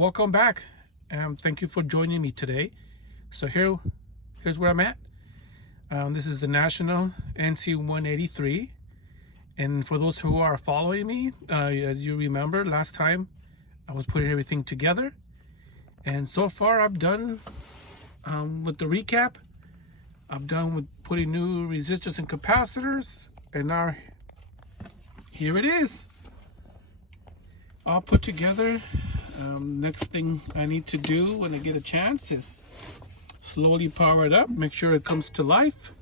Welcome back. Thank you for joining me today. So here's where I'm at. This is the National NC-183. And for those who are following me, as you remember, last time I was putting everything together. And so far I've done with the recap. I'm done with putting new resistors and capacitors. And now here it is. All put together. Next thing I need to do when I get a chance is slowly power it up, make sure it comes to life,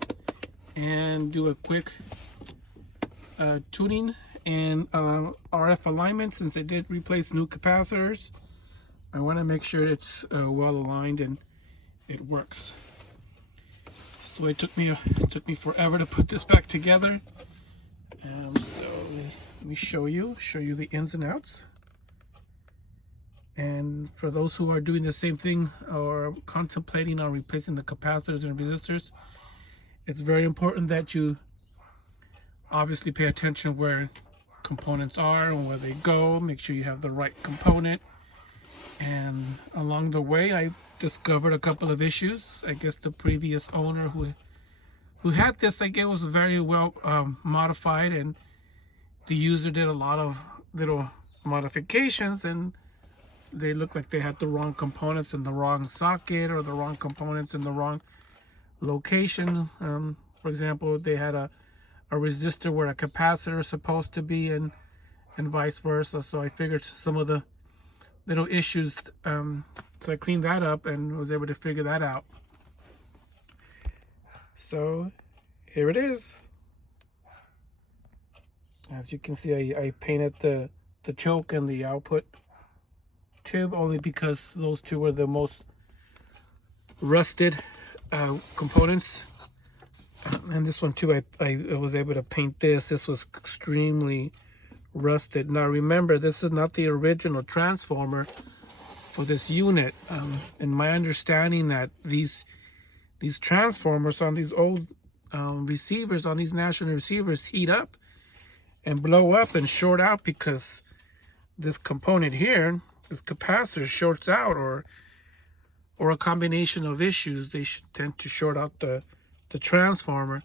and do a quick tuning and RF alignment. Since I did replace new capacitors, I want to make sure it's well aligned and it works. So it took me forever to put this back together. So let me show you the ins and outs. And for those who are doing the same thing or contemplating on replacing the capacitors and resistors, it's very important that you obviously pay attention where components are and where they go. Make sure you have the right component. And along the way, I discovered a couple of issues. I guess the previous owner who had this, I guess, was very well modified, and the user did a lot of little modifications, and they looked like they had the wrong components in the wrong socket or the wrong components in the wrong location. For example, they had a resistor where a capacitor is supposed to be, and vice versa. So I figured some of the little issues, so I cleaned that up and was able to figure that out. So here it is. As you can see, I painted the choke and the output tube only because those two were the most rusted components. And this one too, I was able to paint this. This was extremely rusted. Now remember, this is not the original transformer for this unit. And my understanding that these transformers on these old receivers, on these national receivers, heat up and blow up and short out because this component here, this capacitor, shorts out, or a combination of issues. They tend to short out the transformer.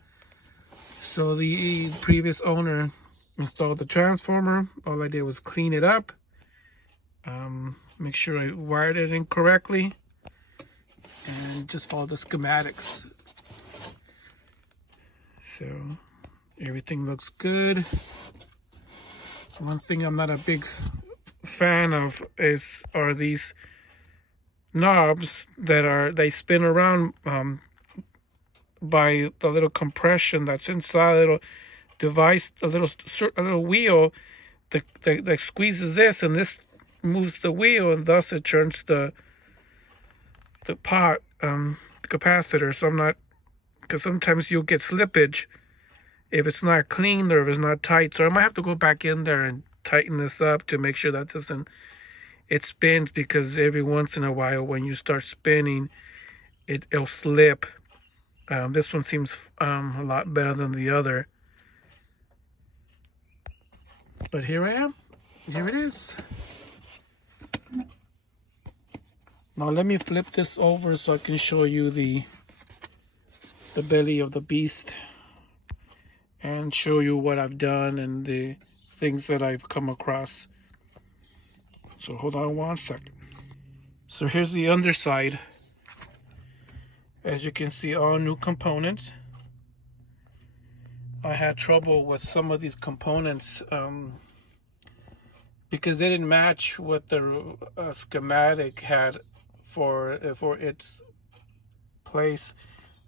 So the previous owner installed the transformer. All I did was clean it up, make sure I wired it in correctly, and just follow the schematics. So everything looks good. One thing I'm not a big fan of are these knobs that they spin around by the little compression that's inside a little device, a little wheel that squeezes this, and this moves the wheel, and thus it turns the pot capacitor. So I'm not, because sometimes you'll get slippage if it's not clean or if it's not tight. So I might have to go back in there and tighten this up to make sure that it spins, because every once in a while when you start spinning, it'll slip. This one seems a lot better than the other. But here I am. Here it is. Now let me flip this over so I can show you the belly of the beast and show you what I've done and the things that I've come across. So hold on one second. So here's the underside. As you can see, all new components. I had trouble with some of these components because they didn't match what the schematic had for its place.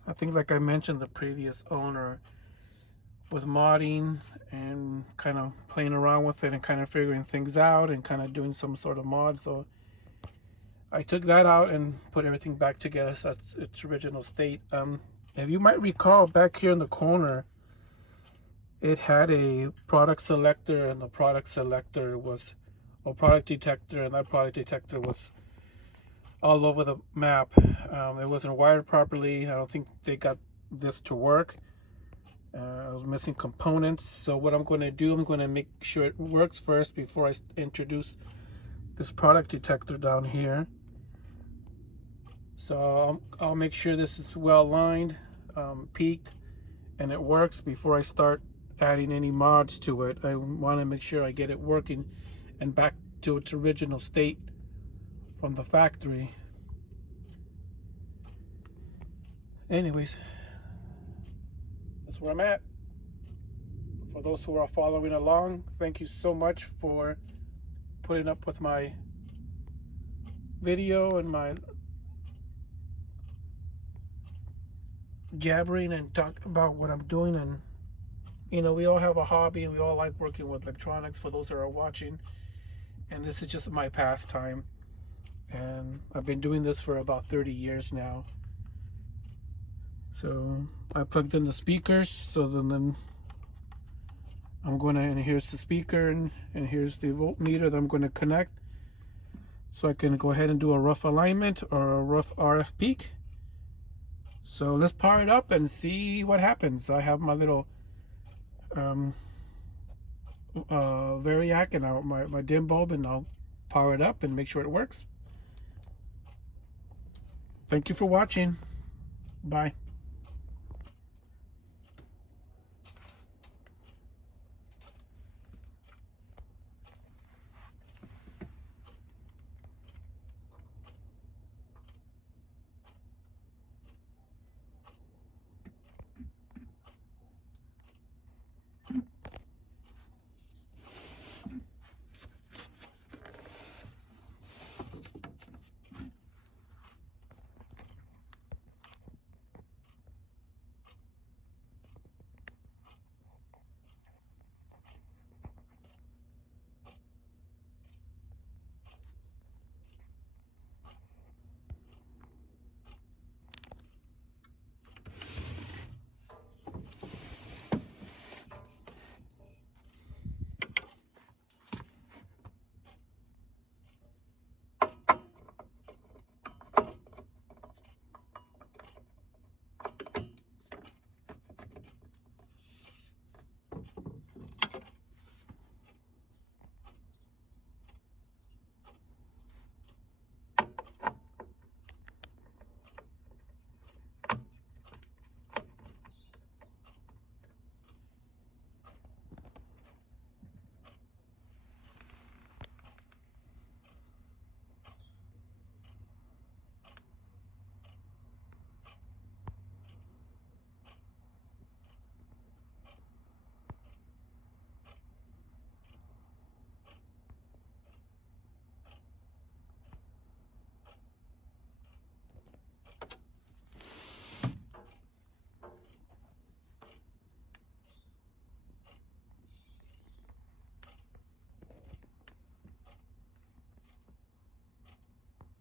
I think, like I mentioned, the previous owner was modding and kind of playing around with it and kind of figuring things out and kind of doing some sort of mod. So I took that out and put everything back together so that's its original state. If you might recall, back here in the corner, it had a product selector, and the product selector was, or product detector, and that product detector was all over the map. It wasn't wired properly. I don't think they got this to work. I was missing components. So what I'm going to do, I'm going to make sure it works first before I introduce this product detector down here. So I'll make sure this is well lined, peaked, and it works before I start adding any mods to it. I want to make sure I get it working and back to its original state from the factory. Anyways, that's where I'm at. For those who are following along, thank you so much for putting up with my video and my jabbering and talking about what I'm doing. And you know, we all have a hobby and we all like working with electronics, for those that are watching, and this is just my pastime, and I've been doing this for about 30 years now. So I plugged in the speakers, so then I'm going to, and here's the speaker, and here's the voltmeter that I'm going to connect, so I can go ahead and do a rough alignment or a rough RF peak. So let's power it up and see what happens. I have my little variac and my dim bulb, and I'll power it up and make sure it works. Thank you for watching. Bye.